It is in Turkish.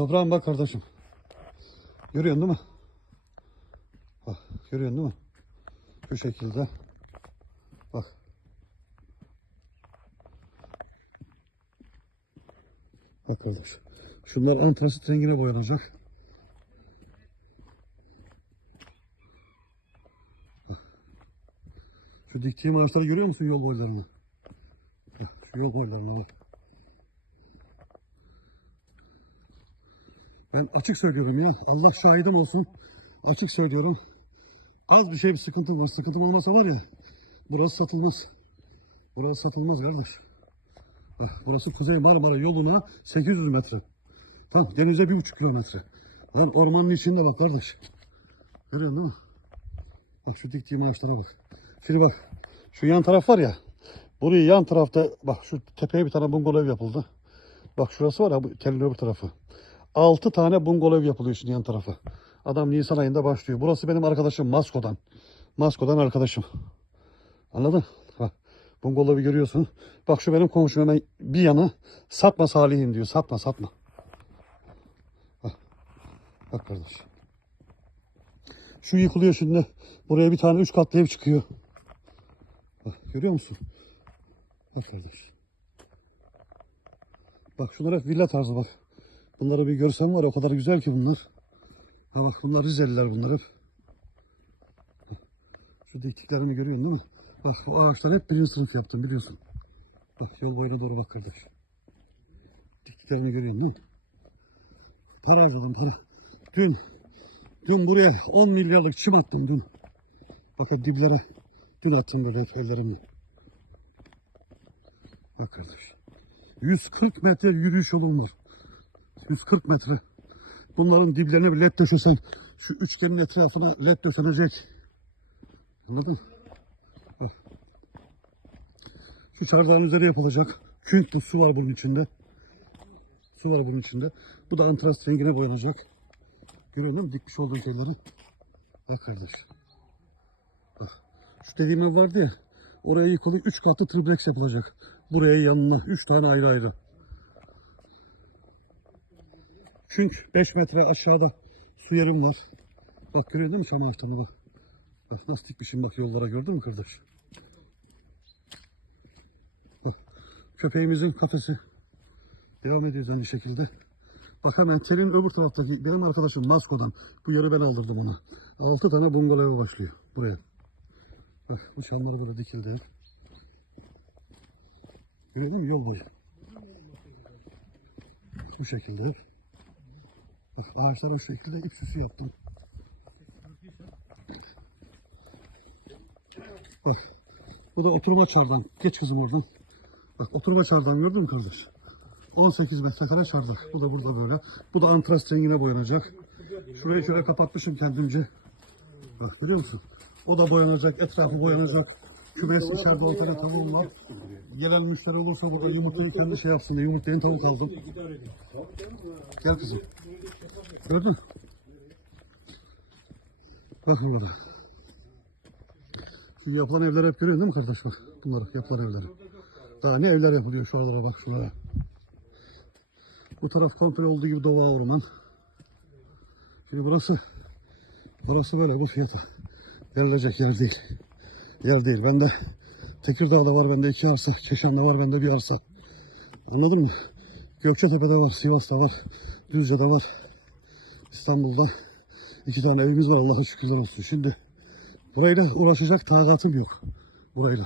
Toprağım bak kardeşim. Görüyorsun değil mi? Bak görüyorsun değil mi? Şu şekilde. Bak. Bak kardeş. Şunlar antrasit rengine boyanacak. Şu diktiğim ağaçları görüyor musun yol boylarını? Şu yol boylarına bak. Ben açık söylüyorum ya. Allah şahidim olsun. Açık söylüyorum. Az bir şey bir sıkıntım var. Sıkıntım olmasa var ya. Burası satılmaz. Burası satılmaz kardeş. Bak, Burası Kuzey Marmara yoluna 800 metre. Tam denize bir buçuk kilometre. Lan ormanın içinde bak kardeş. Görüyorsun değil mi? Bak şu diktiğim ağaçlara bak. Şimdi bak. Şu yan taraf var ya. Burayı yan tarafta bak şu tepeye bir tane bungalov yapıldı. Bak şurası var ya bu telin öbür tarafı. 6 tane bungalov yapılıyor şimdi yan tarafa. Adam Nisan ayında başlıyor. Burası benim arkadaşım Masko'dan. Masko'dan arkadaşım. Anladın? Bungalovu görüyorsun. Bak şu benim komşum hemen bir yana satma Salih'im diyor. Satma satma. Bak, bak kardeş. Şu yıkılıyor şimdi. Buraya bir tane üç katlı ev çıkıyor. Bak görüyor musun? Bak kardeş. Bak şunlar hep villa tarzı bak. Bunları bir görsen var o kadar güzel ki bunlar. Ha bak bunlar Rizeliler bunlar hep. Şu diktiklerimi görüyorsun değil mi? Bak bu ağaçlar hep birinci sınıf yaptım biliyorsun. Bak yol boyuna doğru bak kardeş. Diktiklerimi görüyorsun değil mi? Para harcadım para. Dün, dün buraya 10 milyarlık çim attım dün. Bakın diblere. Dün attım böyle hep ellerimle. Bak kardeş. 140 metre yürüyüş yolum var. 140 metre. Bunların diplerine bir led döşesen, şu üçgenin etrafına led döşenecek. Anladın? Bak. Şu çardağın üzeri yapılacak. Çünkü su var bunun içinde. Su var bunun içinde. Bu da antras rengine boyanacak. Görüyor musun dikmiş olduğum şeyleri? Bak kardeş. Şu dediğim ev vardı ya. Oraya yıkılı 3 katlı triplex yapılacak. Buraya yanına 3 tane ayrı ayrı. Çünkü 5 metre aşağıda su yerim var. Bak görüyor mi çam ağaçlarını bak. Bak nasıl dikmişim bak yollara gördün mü kardeş? Bak köpeğimizin kafesi. Devam ediyoruz aynı şekilde. Bak hemen telin öbür taraftaki benim arkadaşım Masko'dan. Bu yeri ben aldırdım ona. 6 tane bungalova başlıyor buraya. Bak bu çamlar böyle dikildi. Musun yol boyu. Bu şekilde. Bak ağaçlara şu şekilde ip süsü yaptım. Bak. Bu da oturma çardan. Geç kızım oradan. Bak oturma çardan gördün mü kardeş? 18 metrekare çardak. Bu da burada böyle. Bu da antras rengine boyanacak. Şurayı şöyle kapatmışım kendimce. Bak görüyor musun? O da boyanacak. Etrafı boyanacak. Kümes içeride 10 tane tavuğum var. Gelen müşteri olursa burada yumurtayı kendi şey yapsın diye yumurtayı tavuk aldım. Gel kızım. Gördün mü? Bakın burada. Şu yapılan evler hep görüyorsun değil mi kardeş bak. Bunlar yapılan evleri. Daha ne evler yapılıyor şu aralara bak şuraya. Bu taraf komple olduğu gibi doğa orman. Şimdi burası burası böyle bu fiyatı. Verilecek yer değil. Yer değil. Bende Tekirdağ'da var bende iki arsa. Çeşen'de var bende bir arsa. Anladın mı? Gökçetepe'de var, Sivas'ta var, Düzce'de var. İstanbul'da iki tane evimiz var Allah'a şükürler olsun. Şimdi burayla uğraşacak takatım yok. Burayla.